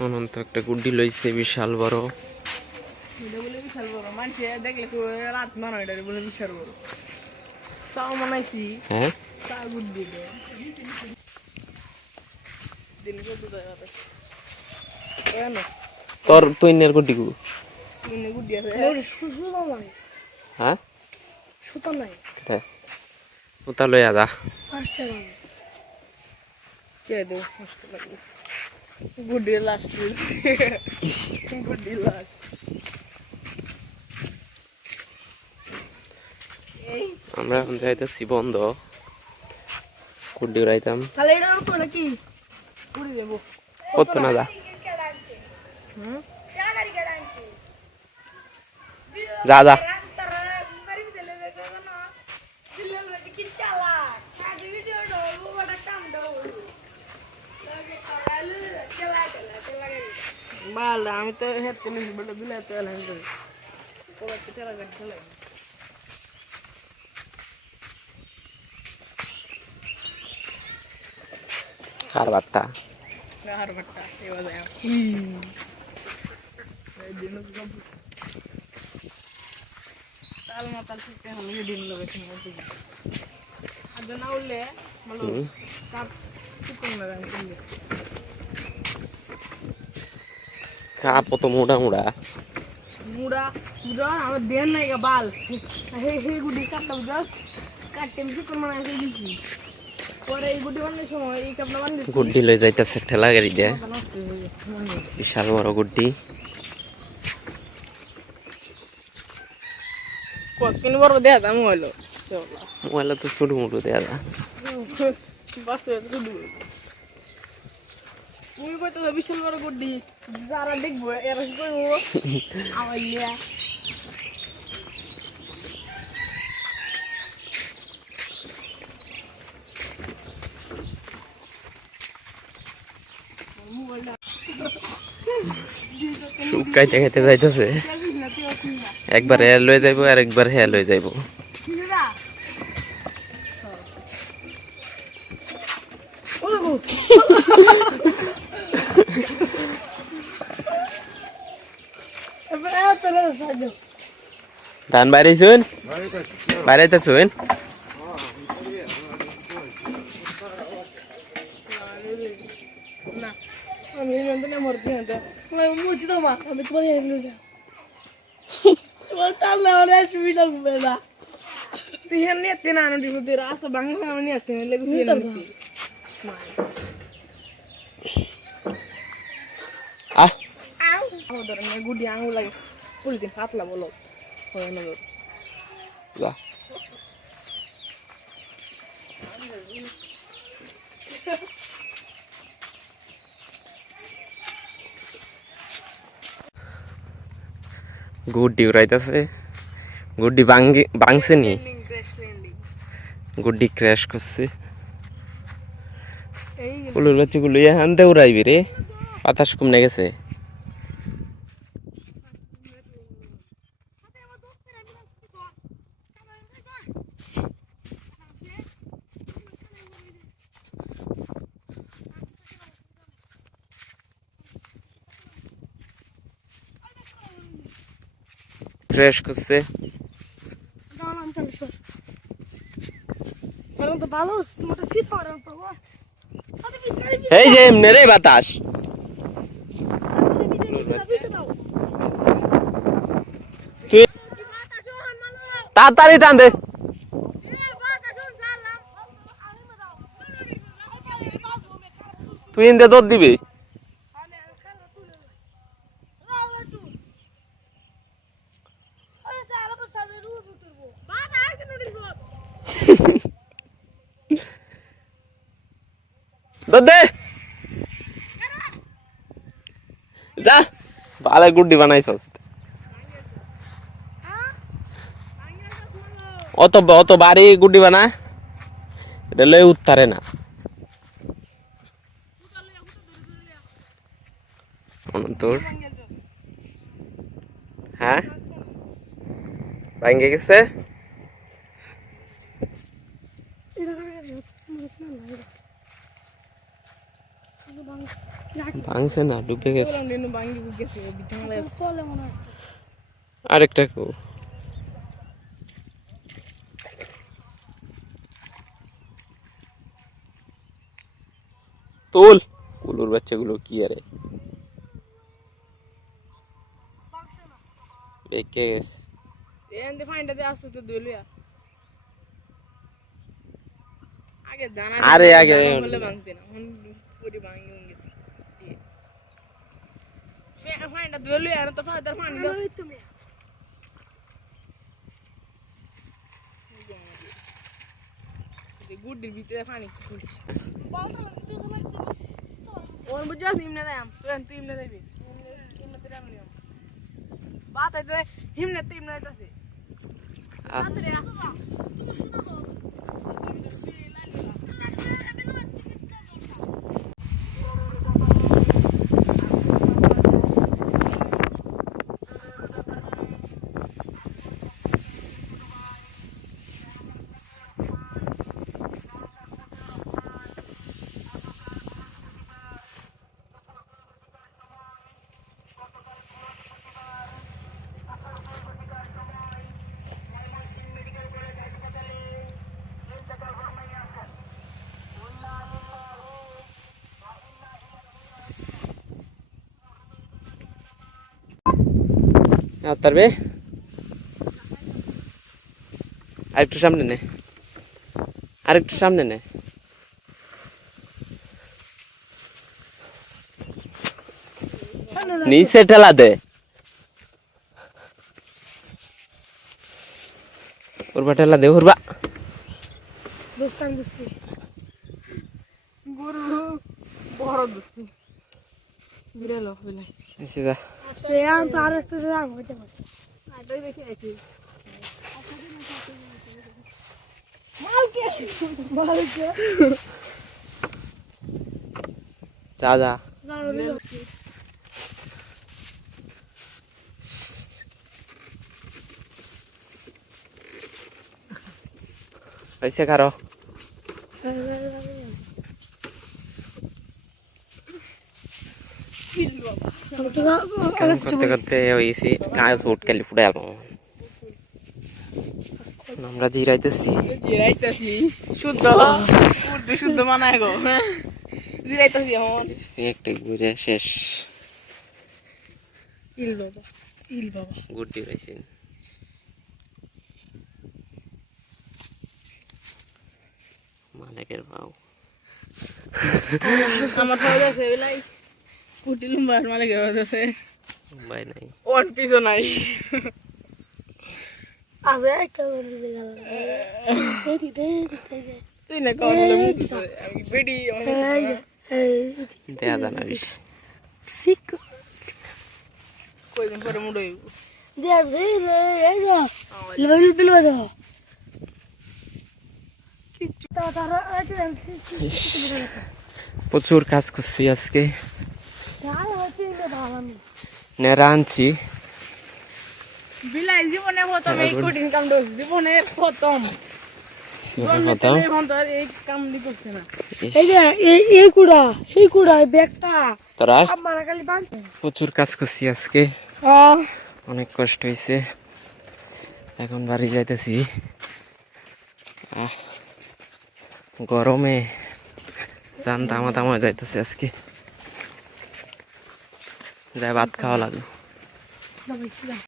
অনন্ত একটা গুড্ডি লইছে বিশাল বড়। এটা বলে বিশাল বড়, মানুষে দেখলে তো রাত মানো এটা বলে বিশাল বড়। চাও মানাইছি, হ্যাঁ চা গুড্ডি দে দিন কত দেয় কেন তোর তুইনের গুড্ডি কু? মিনে গুড্ডি আছে সুতা নাই, হ্যাঁ সুতা নাই, ওটা লইয়া যা। 5 টাকা কে দেব, 5 টাকা লাগবে। গুড্ডি লাস্ট গুড্ডি লাস্ট এই আমরা এখন যাইতেছি বন্ধ, গুড্ডি উড়াইতাম। তাহলে এটা তো নাকি উড়ে দেবো কত না যা হুম যা যা। বাল আমি তো হেঁটে নিছি বলে বিলাতে এলাম করে ওরা তো টেরা গাড়ি চালাই কার বাট্টা আর বাট্টা এবার যায় এই দিন তো তাল মাতাল থেকে হলে দিন লগে ঠিক আছে আর না উঠলে মানে কাপ চিকন না জানি কিনলে কাপ তো মোটা মোটা মুড়া মুড়া আমার দেন নাই গা বাল হে হে গুডি কাটটা বুঝা কাটতে চিকন মানে এসে দিছি পরে এই গুডি বানানোর সময় এই কাপটা বানিয়েছি গুড্ডি লই যাইতেছে ঠেলা গাড়ি দিয়ে, বিশাল বড় গুড্ডি। কতদিন বড় দেয়া দাম হলো মোবাইলে তো ছোট মোটো দেয়া যা। বাস তুমি কইতো বিশাল বড় গুডি যারা দেখবো এরা কি কইবো আমার ইয়া সুপ খাইতে খাইতে যাইতেছে, একবার হেয়ার লয়ে যাইবো আর একবার হেয়ার লয়ে যাইবো। ধান বাইরে শুন বাইরে শুন না আমি নন্দনে মরতে না মুছি তো মা আমি তোমার হেলু যা তোমার তালে ওরে সুবি লাগবে না তুই এমনি এতে না আনো দিব তুই রাসা বাংলা আমি এতে লাগু তুই আহ আউ ওদের মে গুডি আঙু লাগে ফুল দিন পাতলা বলো হয় না যা। গুড্ডি উড়াইতেছে, গুড্ডি ভাঙছে নি, গুড্ডি ক্র্যাশ করছে। কুলু লচ্ছি কুলু এখানতে উড়াইবি রে, বাতাস কমনে গেছে। ক্র্যাশ করছে। এই যে এমনি রে বাতাস, তুই তাড়াতাড়ি টান দে। তুই ইন্দে দৌড় দিবি। দৌড় দে যা, ভালো গুড্ডি বানাইছস। অত অত বাড়ি গুড্ডি বানা, এটা লই উত্তারে না। তোর হ্যাঁ ভাঙ্গে গেছে। ভাঙছে না, ডুবে গেছে। ভাঙ্গি গেছে তলে মনে হয়। আরেকটা কো তোল। কুলুর বাচ্চাগুলো কি আরে বেঁকে গেছে। এন্ড ফাইন্ডা দে আসতে তো দলিয়া আগে দানা আরে আগে বলে ভাঙতে না হুন পুরি ভাঙি গেছে ফাইন্ডা দলিয়া আর তো ফাদার পানি দাও তুমি গুড্ডির ভিতরে পানি খুলছে ওর বুঝাস নিমনে দাম তুই নিমনে দিবি নিমনে দিলে আমি নিয়ম বাত আইতে হিমনে তিমনে দিতেছে তাড়াতাড়ি আসো তুমি শুনো তারবে আরেকটু সামনে নে, আরেকটু সামনে নে। নিচে ঠেলা দে, উড়বা ঠেলা দে, উড়বা। দোস্তান দোস্তি গরু বড় দোস্তি বিড়াল বিলাই সিধা সে আন তো আর একটা জায়গা হইতে পারে আইটাই দেখি আইছি মালকে যা যা। পয়সা কারো করতে করতে হয়েছি গায়ে ফুট খালি ফুটে গেল। আমরা জিরাইতেছি, জিরাইতাছি শুদ্ধ উর্দু শুদ্ধ মানায় গো জিরাইতাছি আমার একটা ঘুরে শেষ। ইল বাবা ইল বাবা গুড্ডি রয়েছে মালিকের ভাও। আমার ভাই আছে ওলাই পুটি লম্বার মালিকের ভাই আছে ভাই নাই, ওয়ান পিসও নাই আছে একটা করে দিতে গেল এই দিতে তুই না কোন বলে মুখ আমি বেডি দেয়া জানা বিশ সিক কয়দিন পরে মুড়ই দেয়া দে এই যা লবি বিলবা দাও কি তারা আছে প্রচুর কাজ করছি আজকে, নেড়া আনছি। বিলাই জীবনে প্রথম এই কঠিন কাম দোস জীবনে প্রথম এই কাম দি করছে না। এই যে এই কুড়া ব্যাগটা তোরা আমার খালি বাঁধ প্রচুর কাজ করছি আজকে, অনেক কষ্ট হয়েছে। এখন বাড়ি যাইতেছি, গরমে জান তামা তামা যাইতেছে আজকে, যাই ভাত খাওয়া লাগবে।